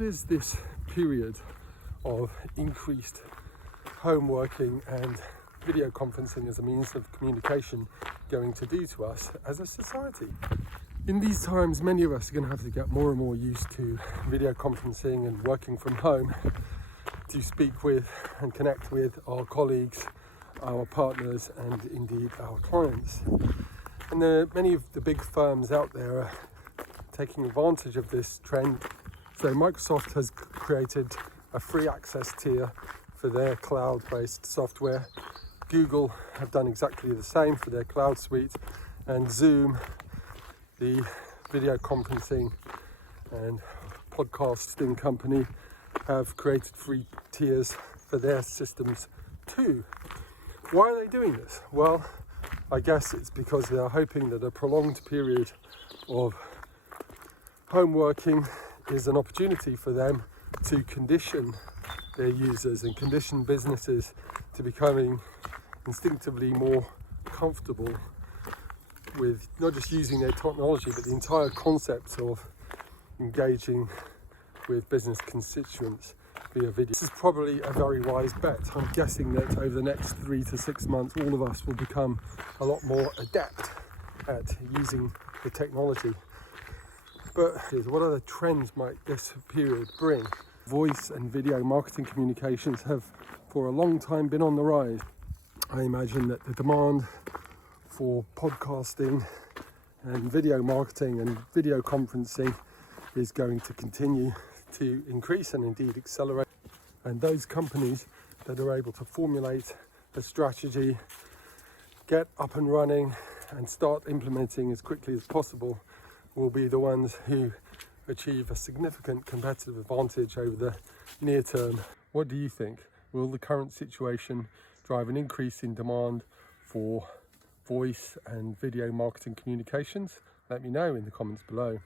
Is this period of increased home working and video conferencing as a means of communication going to do to us as a society? In these times, many of us are going to have to get more and more used to video conferencing and working from home to speak with and connect with our colleagues, our partners, and indeed our clients. And many of the big firms out there are taking advantage of this trend. So Microsoft has created a free access tier for their cloud-based software. Google have done exactly the same for their cloud suite, and Zoom, the video conferencing and podcasting company, have created free tiers for their systems too. Why are they doing this? Well, I guess it's because they are hoping that a prolonged period of home working is an opportunity for them to condition their users and condition businesses to becoming instinctively more comfortable with not just using their technology, but the entire concept of engaging with business constituents via video. This is probably a very wise bet. I'm guessing that over the next 3 to 6 months, all of us will become a lot more adept at using the technology. But what other trends might this period bring? Voice and video marketing communications have for a long time been on the rise. I imagine that the demand for podcasting and video marketing and video conferencing is going to continue to increase and indeed accelerate. And those companies that are able to formulate a strategy, get up and running and start implementing as quickly as possible will be the ones who achieve a significant competitive advantage over the near term. What do you think? Will the current situation drive an increase in demand for voice and video marketing communications? Let me know in the comments below.